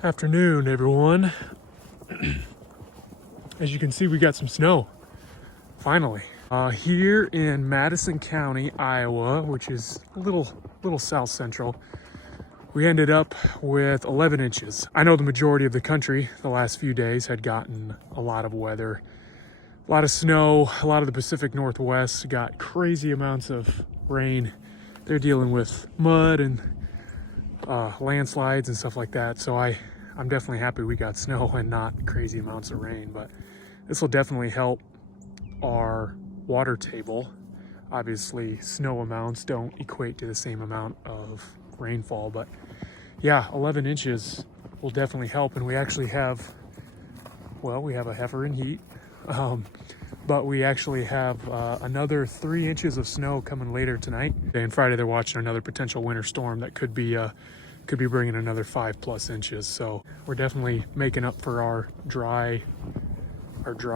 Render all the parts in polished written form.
Afternoon, everyone. As you can see, we got some snow, finally. Here in Madison County, Iowa, which is a little south central, we ended up with 11 inches. I know the majority of the country the last few days had gotten a lot of weather, a lot of snow. A lot of the Pacific Northwest got crazy amounts of rain. They're dealing with mud and landslides and stuff like that. So I'm definitely happy we got snow and not crazy amounts of rain, but this will definitely help our water table. Obviously, snow amounts don't equate to the same amount of rainfall, but yeah, 11 inches will definitely help. And we actually have, well, we have a heifer in heat, but we actually have another 3 inches of snow coming later tonight. And Friday, they're watching another potential winter storm that could be bringing another 5+ inches. So we're definitely making up for our dry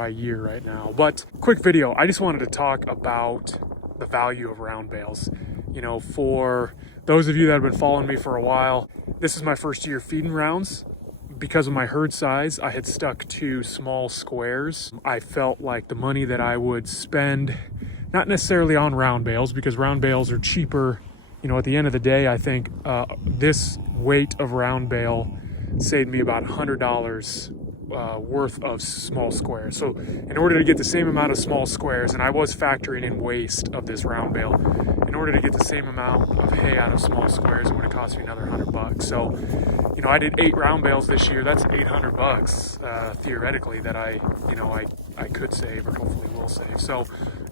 year right now. But quick video, I just wanted to talk about the value of round bales. You know, for those of you that have been following me for a while, this is my first year feeding rounds. Because of my herd size, I had stuck to small squares. I felt like the money that I would spend, not necessarily on round bales, because round bales are cheaper. You know, at the end of the day, I think this weight of round bale saved me about $100 worth of small squares. So in order to get the same amount of small squares, and I was factoring in waste of this round bale, in order to get the same amount of hay out of small squares, it would have cost me another $100. So, you know, I did 8 round bales this year. That's $800 theoretically that I could save, or hopefully will save. So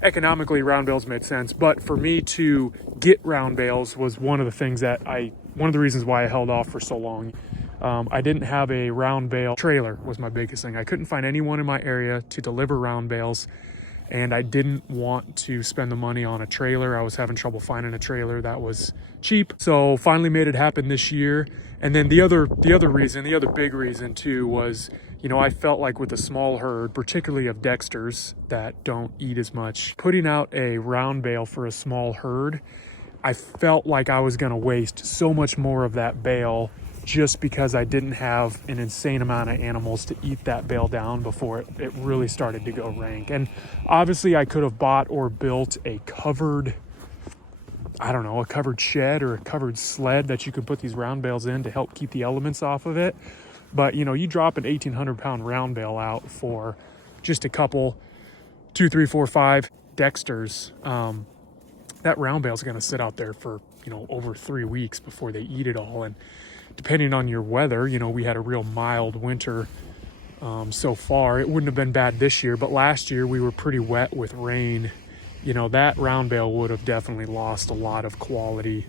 economically, round bales made sense. But for me to get round bales was one of the reasons why I held off for so long. I didn't have a round bale trailer was my biggest thing. I couldn't find anyone in my area to deliver round bales, and I didn't want to spend the money on a trailer. I was having trouble finding a trailer that was cheap. So finally made it happen this year. And then the other big reason too was, you know, I felt like with a small herd, particularly of Dexters that don't eat as much, putting out a round bale for a small herd, I felt like I was gonna waste so much more of that bale just because I didn't have an insane amount of animals to eat that bale down before it really started to go rank. And obviously I could have bought or built a covered, I don't know, a covered shed or a covered sled that you could put these round bales in to help keep the elements off of it. But, you know, you drop an 1,800-pound round bale out for just a couple, 2, 3, 4, 5 Dexters, that round bale is going to sit out there for, you know, over 3 weeks before they eat it all. And depending on your weather, you know, we had a real mild winter so far. It wouldn't have been bad this year, but last year we were pretty wet with rain. You know, that round bale would have definitely lost a lot of quality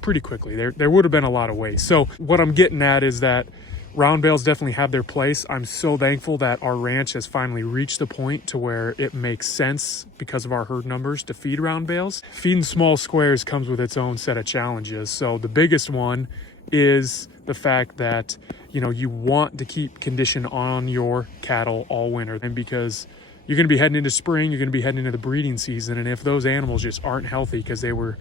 pretty quickly. There would have been a lot of waste. So what I'm getting at is that round bales definitely have their place. I'm so thankful that our ranch has finally reached the point to where it makes sense because of our herd numbers to feed round bales. Feeding small squares comes with its own set of challenges. So the biggest one is the fact that, you know, you want to keep condition on your cattle all winter. And because you're going to be heading into spring, you're going to be heading into the breeding season. And if those animals just aren't healthy because they were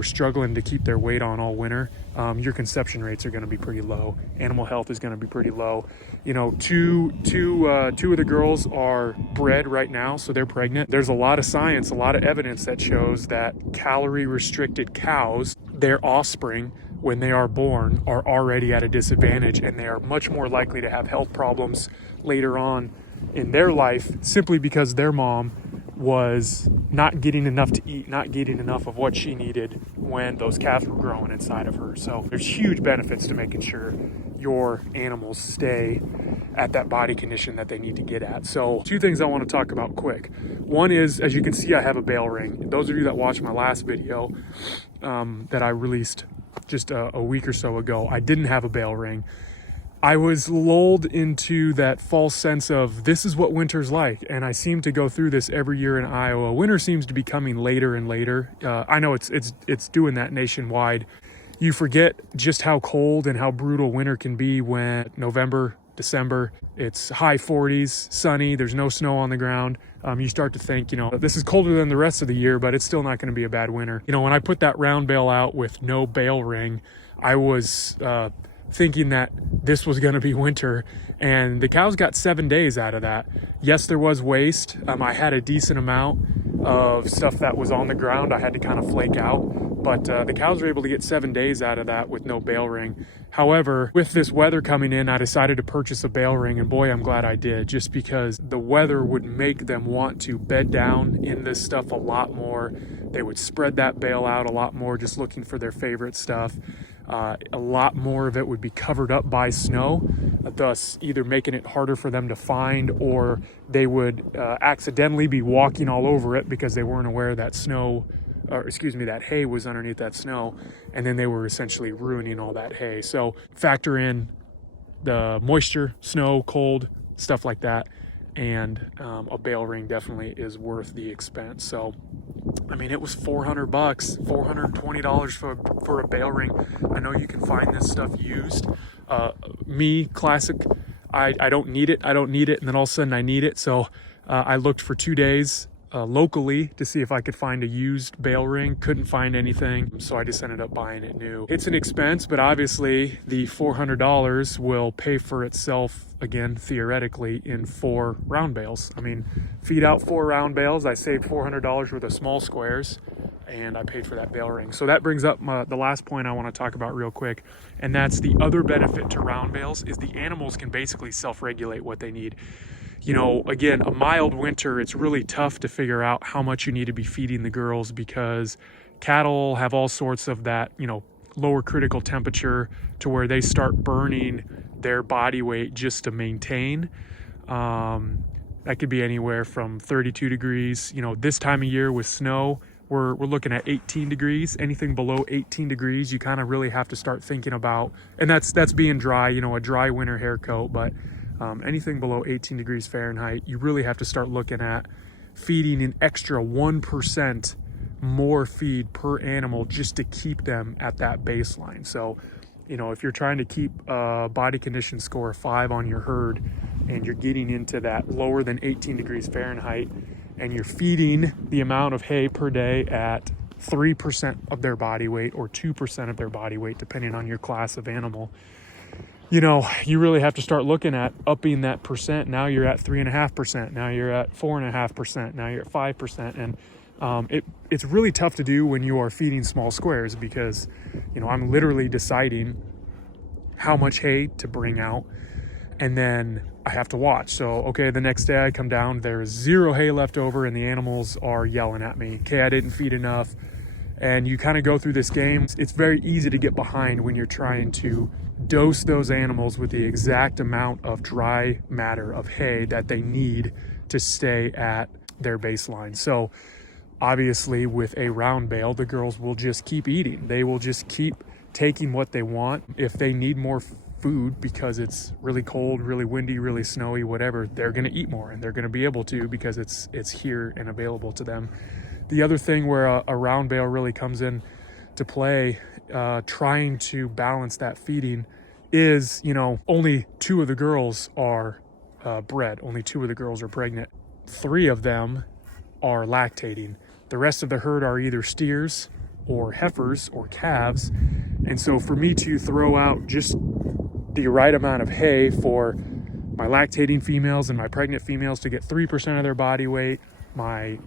struggling to keep their weight on all winter, your conception rates are going to be pretty low. Animal health is going to be pretty low. You know, two of the girls are bred right now, so they're pregnant. There's a lot of science, a lot of evidence that shows that calorie restricted cows, their offspring, when they are born, are already at a disadvantage, and they are much more likely to have health problems later on in their life simply because their mom was not getting enough to eat, not getting enough of what she needed when those calves were growing inside of her. So there's huge benefits to making sure your animals stay at that body condition that they need to get at. So 2 things I want to talk about quick. One is, as you can see, I have a bale ring. Those of you that watched my last video that I released just a week or so ago, I didn't have a bale ring. I was lulled into that false sense of this is what winter's like. And I seem to go through this every year in Iowa. Winter seems to be coming later and later. I know it's doing that nationwide. You forget just how cold and how brutal winter can be when November, December, it's high 40s, sunny, there's no snow on the ground. You start to think, you know, this is colder than the rest of the year, but it's still not going to be a bad winter. You know, when I put that round bale out with no bale ring, I was thinking that this was going to be winter, and the cows got 7 days out of that. Yes, there was waste. I had a decent amount of stuff that was on the ground I had to kind of flake out, but the cows were able to get 7 days out of that with no bale ring. However, with this weather coming in, I decided to purchase a bale ring, and boy, I'm glad I did, just because the weather would make them want to bed down in this stuff a lot more. They would spread that bale out a lot more, just looking for their favorite stuff. A lot more of it would be covered up by snow, thus either making it harder for them to find, or they would accidentally be walking all over it because they weren't aware that that hay was underneath that snow, and then they were essentially ruining all that hay. So factor in the moisture, snow, cold, stuff like that, and a bale ring definitely is worth the expense. So I mean, it was $400, $420 for a bale ring. I know you can find this stuff used. Me, classic, I don't need it, and then all of a sudden I need it. So I looked for 2 days locally to see if I could find a used bale ring. Couldn't find anything, so I just ended up buying it new. It's an expense, but obviously the $400 will pay for itself again, theoretically, in 4 round bales. I mean, feed out 4 round bales, I saved $400 worth of small squares, and I paid for that bale ring. So that brings up the last point I want to talk about real quick, and that's the other benefit to round bales is the animals can basically self-regulate what they need. You know, again, a mild winter, it's really tough to figure out how much you need to be feeding the girls, because cattle have all sorts of that, you know, lower critical temperature to where they start burning their body weight just to maintain. That could be anywhere from 32 degrees. You know, this time of year with snow, we're looking at 18 degrees. Anything below 18 degrees, you kind of really have to start thinking about, and that's being dry, you know, a dry winter hair coat, but anything below 18 degrees Fahrenheit, you really have to start looking at feeding an extra 1% more feed per animal just to keep them at that baseline. So, you know, if you're trying to keep a body condition score of 5 on your herd, and you're getting into that lower than 18 degrees Fahrenheit, and you're feeding the amount of hay per day at 3% of their body weight or 2% of their body weight, depending on your class of animal, you know, you really have to start looking at upping that percent. Now you're at 3.5%. Now you're at 4.5%. Now you're at 5%. And it's really tough to do when you are feeding small squares, because, you know, I'm literally deciding how much hay to bring out, and then I have to watch. So, okay, the next day I come down, there's 0 hay left over, and the animals are yelling at me. Okay, I didn't feed enough. And you kind of go through this game. It's very easy to get behind when you're trying to dose those animals with the exact amount of dry matter of hay that they need to stay at their baseline. So obviously with a round bale, the girls will just keep eating. They will just keep taking what they want. If they need more food because it's really cold, really windy, really snowy, whatever, they're going to eat more, and they're going to be able to because it's here and available to them. The other thing where a round bale really comes in to play, trying to balance that feeding, is, you know, only 2 of the girls are bred. Only 2 of the girls are pregnant. 3 of them are lactating. The rest of the herd are either steers or heifers or calves. And so for me to throw out just the right amount of hay for my lactating females and my pregnant females to get 3% of their body weight, my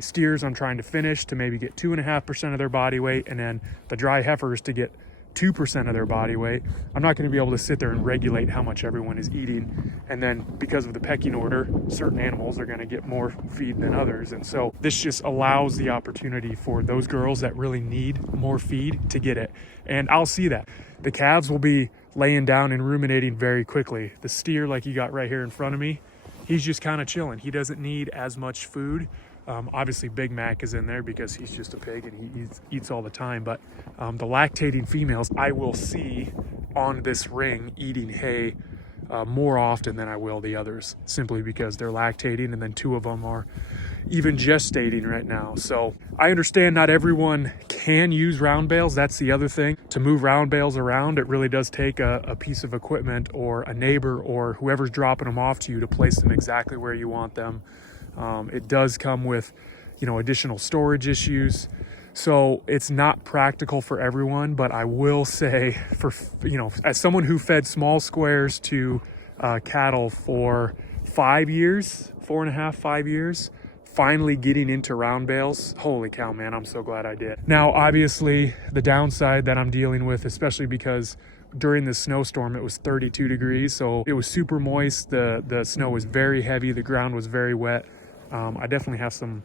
steers I'm trying to finish to maybe get 2.5% of their body weight, and then the dry heifers to get 2% of their body weight, I'm not going to be able to sit there and regulate how much everyone is eating. And then because of the pecking order, certain animals are going to get more feed than others. And so this just allows the opportunity for those girls that really need more feed to get it. And I'll see that. The calves will be laying down and ruminating very quickly. The steer, like you got right here in front of me, he's just kind of chilling. He doesn't need as much food. Obviously Big Mac is in there because he's just a pig and he eats all the time. But the lactating females, I will see on this ring eating hay more often than I will the others, simply because they're lactating, and then 2 of them are even gestating right now. So I understand not everyone can use round bales. That's the other thing. To move round bales around, it really does take a piece of equipment or a neighbor or whoever's dropping them off to you to place them exactly where you want them. It does come with, you know, additional storage issues. So it's not practical for everyone, but I will say, for, you know, as someone who fed small squares to cattle for 5 years, 4.5, 5 years, finally getting into round bales, holy cow, man, I'm so glad I did. Now, obviously, the downside that I'm dealing with, especially because during the snowstorm, it was 32 degrees, so it was super moist. The snow was very heavy. The ground was very wet. I definitely have some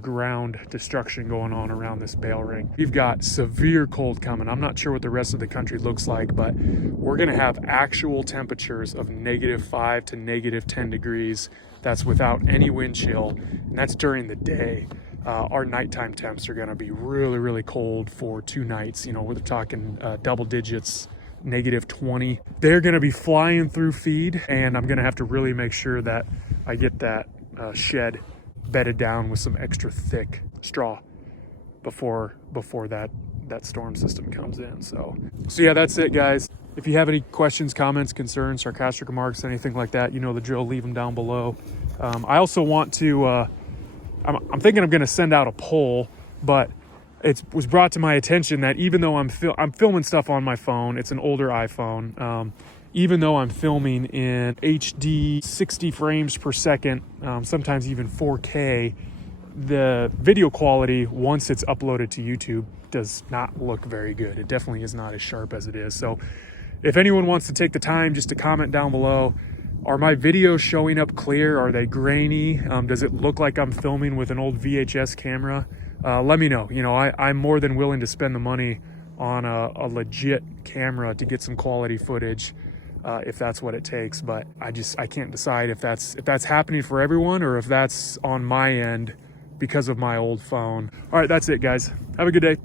ground destruction going on around this bale ring. We've got severe cold coming. I'm not sure what the rest of the country looks like, but we're gonna have actual temperatures of -5 to -10 degrees. That's without any wind chill, and that's during the day. Our nighttime temps are gonna be really, really cold for 2 nights. You know, we're talking double digits, -20. They're gonna be flying through feed, and I'm gonna have to really make sure that I get that shed bedded down with some extra thick straw before that storm system comes in. So yeah, that's it, guys. If you have any questions, comments, concerns, sarcastic remarks, anything like that, you know the drill, leave them down below. I also want to I'm thinking I'm going to send out a poll, but it was brought to my attention that even though I'm filming stuff on my phone, it's an older iPhone, even though I'm filming in HD 60 frames per second, sometimes even 4K, the video quality, once it's uploaded to YouTube, does not look very good. It definitely is not as sharp as it is. So if anyone wants to take the time just to comment down below, are my videos showing up clear? Are they grainy? Does it look like I'm filming with an old VHS camera? Let me know. You know, I'm more than willing to spend the money on a legit camera to get some quality footage, if that's what it takes. But I can't decide if that's happening for everyone or if that's on my end because of my old phone. All right, that's it, guys. Have a good day.